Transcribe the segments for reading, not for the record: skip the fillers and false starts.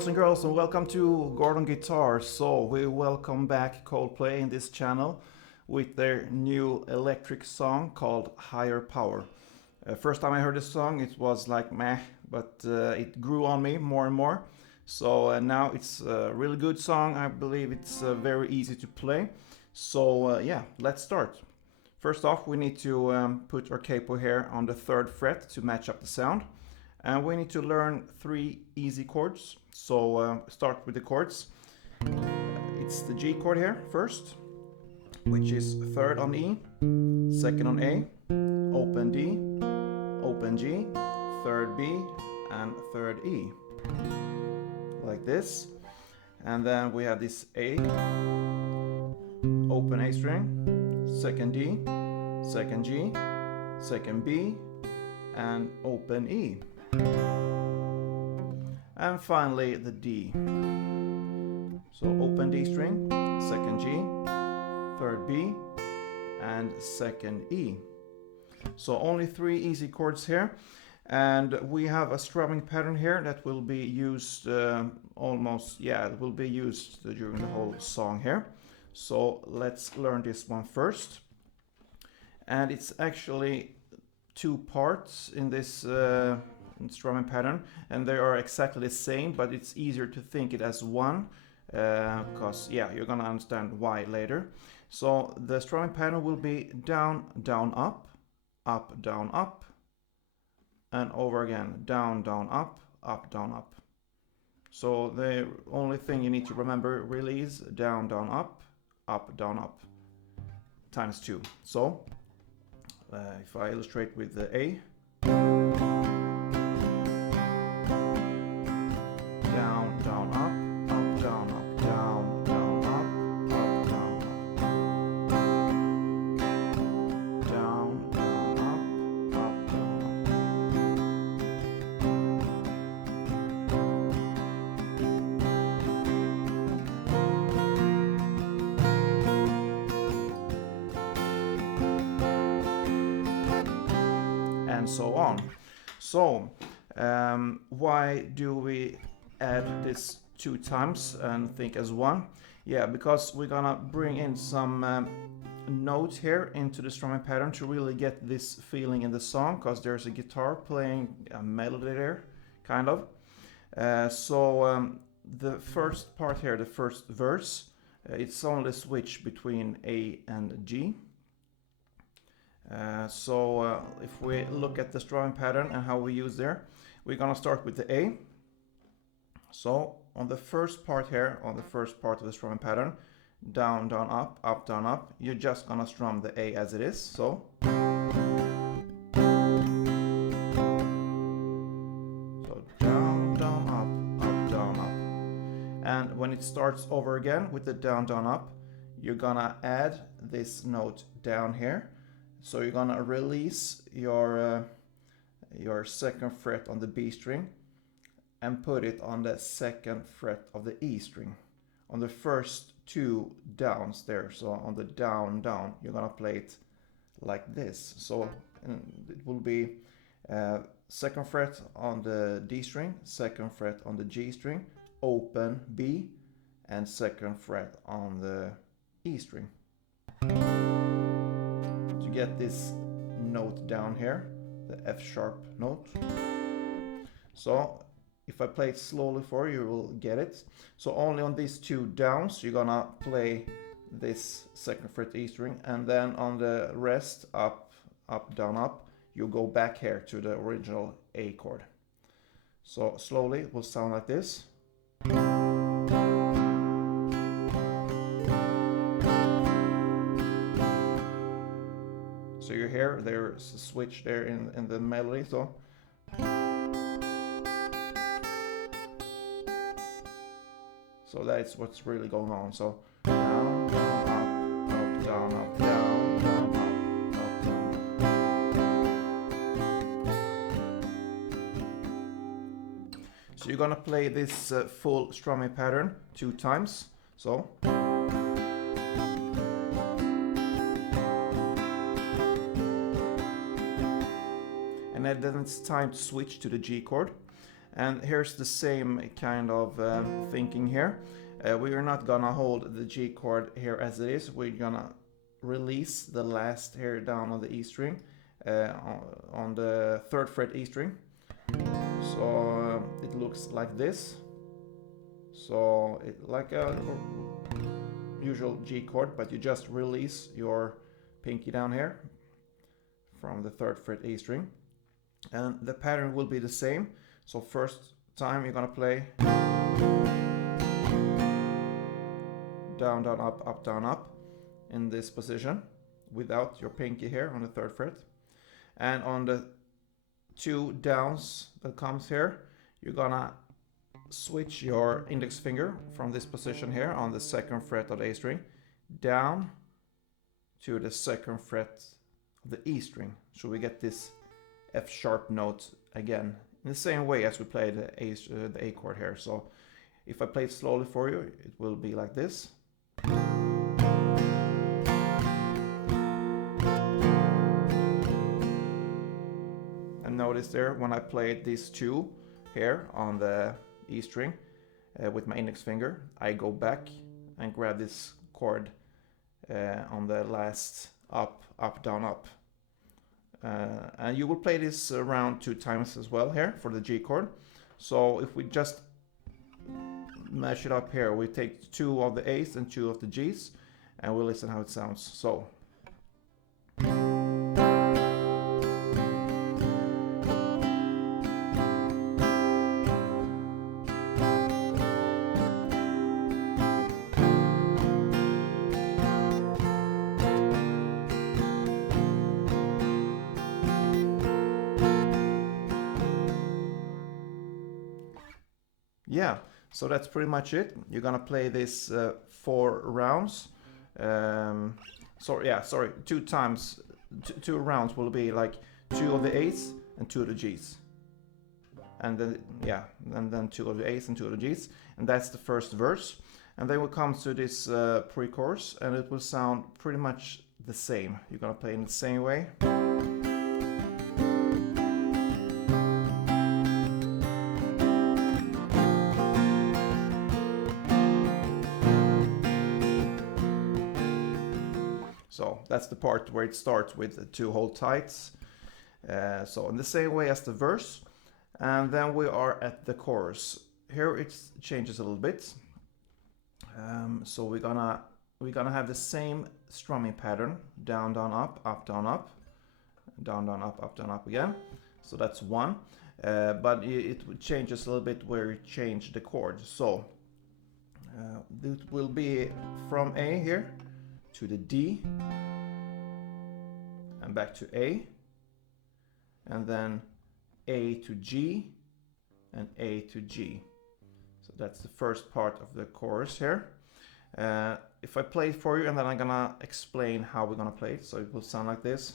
boys and girls, and welcome to Gordon Guitar. So we welcome back Coldplay in this channel with their new electric song called Higher Power. First time I heard this song it was like meh, but it grew on me more and more. So now it's a really good song. I believe it's very easy to play. So yeah, let's start. First off, we need to put our capo here on the 3rd fret to match up the sound. And we need to learn 3 easy chords. So start with the chords. It's the G chord here first, which is 3rd on E, 2nd on A, open D, open G, 3rd B, and 3rd E. Like this. And then we have this A, open A string, 2nd D, 2nd G, 2nd B, and open E. And finally the D. So open D string, 2nd G, 3rd B, and 2nd E. So only 3 easy chords here. And we have a strumming pattern here that will be used it will be used during the whole song here. So let's learn this one first. And it's actually 2 parts in this strumming pattern, and they are exactly the same, but it's easier to think it as one because you're gonna understand why later. So the strumming pattern will be down, down, up, down, up, and over again, down, down, up, down, up. So the only thing you need to remember really is down, down, up, down, up, times 2. So if I illustrate with the A, down, down, up, down, up, down, down, up, down, up, down, down, up, down, and so on. So why do we add this 2 times and think as one? Yeah, because we're gonna bring in some notes here into the strumming pattern to really get this feeling in the song, because there's a guitar playing a melody there, kind of. The first part here, the first verse, it's only a switch between A and G. If we look at the strumming pattern and how we use there, we're gonna start with the A. So on the first part here, on the first part of the strumming pattern, down, down, up, down, up, you're just gonna strum the A as it is. So down, down, up, down, up. And when it starts over again with the down, down, up, you're gonna add this note down here. So you're gonna release your 2nd fret on the B string and put it on the 2nd fret of the E string, on the first 2 downs there. So on the down, down, you're gonna play it like this. So it will be 2nd fret on the D string, 2nd fret on the G string, open B, and 2nd fret on the E string. To get this note down here, the F sharp note. So if I play it slowly for you, you will get it. So only on these 2 downs, you're gonna play this 2nd fret E string, and then on the rest, up, down, up, you go back here to the original A chord. So slowly it will sound like this. So you hear there's a switch there in the melody. So that's what's really going on. So down, down, up, down, up, down, down, up, down. So you're gonna play this full strumming pattern 2 times. So. And then it's time to switch to the G chord. And here's the same kind of thinking here. We are not gonna hold the G chord here as it is. We're gonna release the last hair down on the E string, on the 3rd fret E string. So it looks like this. So it's like a usual G chord, but you just release your pinky down here from the 3rd fret E string. And the pattern will be the same. So first time you're gonna play down, down, up, down, up in this position without your pinky here on the 3rd fret. And on the 2 downs that comes here, you're gonna switch your index finger from this position here on the 2nd fret of the A string down to the 2nd fret of the E string. So we get this F sharp note again in the same way as we play the A chord here. So if I play it slowly for you, it will be like this. And notice there when I played these 2 here on the E string with my index finger, I go back and grab this chord on the last up, up, down, up. And you will play this around 2 times as well here for the G chord. So if we just match it up here, we take 2 of the A's and 2 of the G's, and we'll listen how it sounds. So yeah, so that's pretty much it. You're gonna play this 4 rounds. Sorry, 2 times. 2 rounds will be like 2 of the A's and 2 of the G's. And then, yeah, and then 2 of the A's and 2 of the G's. And that's the first verse. And then we'll come to this pre-chorus, and it will sound pretty much the same. You're gonna play in the same way. So that's the part where it starts with the 2 hold tights. So in the same way as the verse. And then we are at the chorus. Here it changes a little bit. So we're gonna have the same strumming pattern. Down, down, up, down, up. Down, down, up, down, up again. So that's 1. But it changes a little bit where you change the chord. So it will be from A here to the D, and back to A, and then A to G, and A to G. So that's the first part of the chorus here. If I play it for you, and then I'm gonna explain how we're gonna play it, so it will sound like this.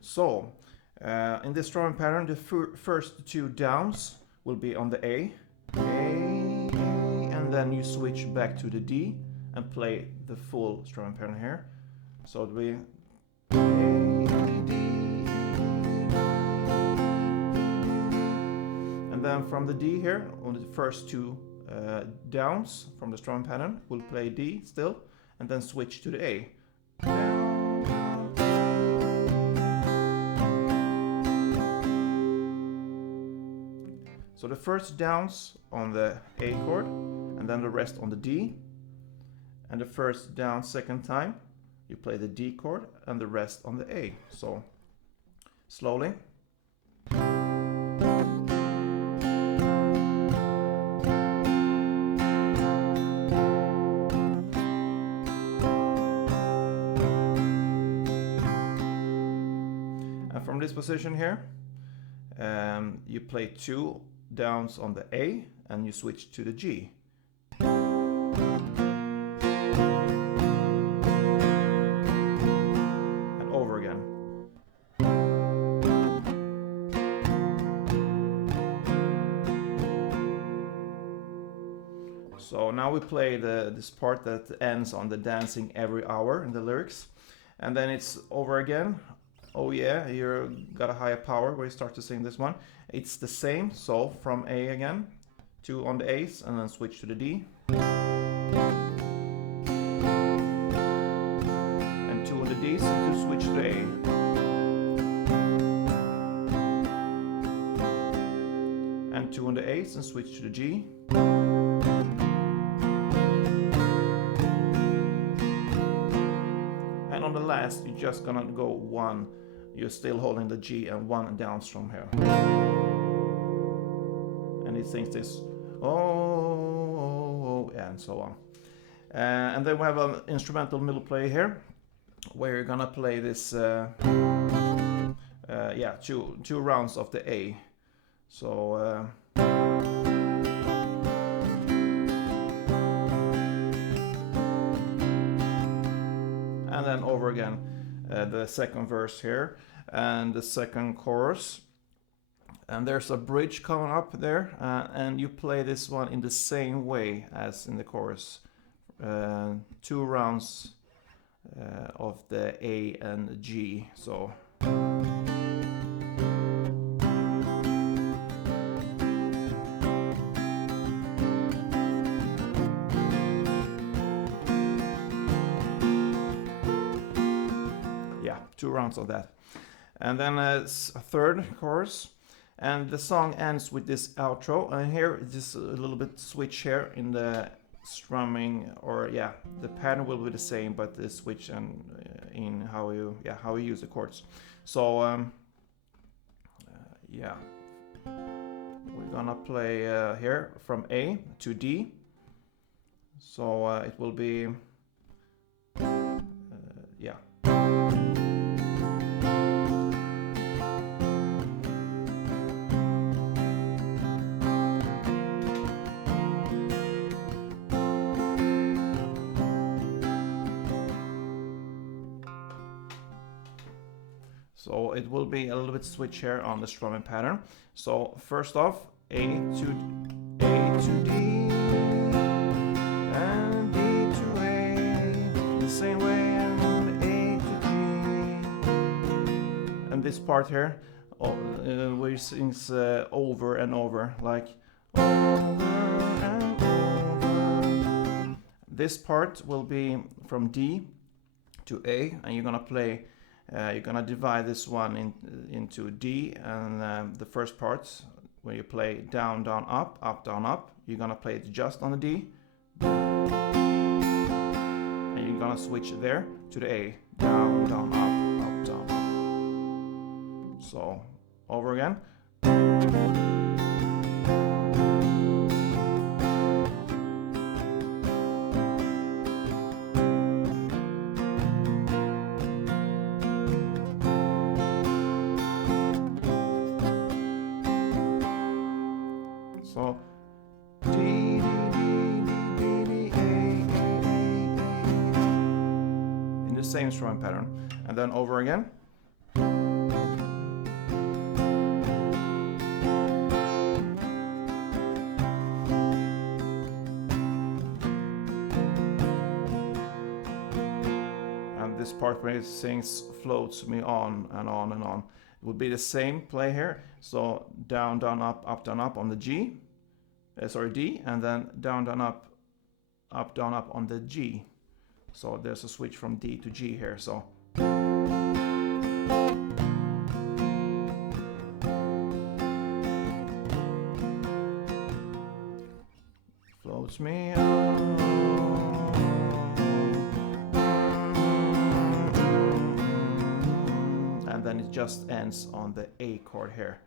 So, in this strumming pattern, the first 2 downs will be on the A, and then you switch back to the D and play the full strumming pattern here. So it'll be A, D, and then from the D here, on the first 2 downs from the strumming pattern, we'll play D still, and then switch to the A. So the first downs on the A chord, and then the rest on the D. And the first down second time, you play the D chord, and the rest on the A. So slowly. And from this position here, you play 2 downs on the A, and you switch to the G. And over again. So now we play this part that ends on the dancing every hour in the lyrics. And then it's over again. Oh yeah, you got a higher power where you start to sing this one. It's the same, so from A again, 2 on the A's, and then switch to the D. And 2 on the D's, and to switch to the A. And 2 on the A's, and switch to the G. And on the last, you're just gonna go 1. You're still holding the G and 1 down strum here. And it sings this, oh, and so on. And then we have an instrumental middle play here, where you're gonna play this, two rounds of the A. So, and then over again. The second verse here and the second chorus, and there's a bridge coming up there, and you play this one in the same way as in the chorus, 2 rounds of the A and G. So yeah, 2 rounds of that. And then a third chorus, and the song ends with this outro. And here just a little bit switch here in the strumming, or yeah, the pattern will be the same, but the switch and in how you use the chords. So we're gonna play here from A to D. So it will be So it will be a little bit switch here on the strumming pattern. So first off, A to D, and D to A, the same way, and A to G. And this part here, where it sings over and over, like over and over. This part will be from D to A, and you're gonna play. You're gonna divide this one into D, and the first parts where you play down, down, up, up, down, up. You're gonna play it just on the D, and you're gonna switch there to the A, down, down, up, down, up. So over again. So D, D, D, D, D, A, in the same strumming pattern, and then over again. And this part where it sings floats me on and on and on. It would be the same play here. So down, down, up, down, up on the G. D, and then down, down, up, down, up on the G. So there's a switch from D to G here. So floats me on. And then it just ends on the A chord here.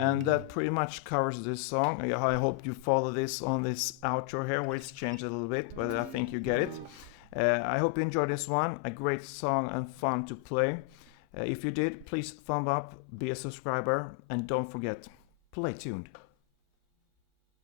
And that pretty much covers this song. I hope you follow this on this outro here, where it's changed a little bit, but I think you get it. I hope you enjoyed this one. A great song and fun to play. If you did, please thumb up, be a subscriber, and don't forget, play tuned.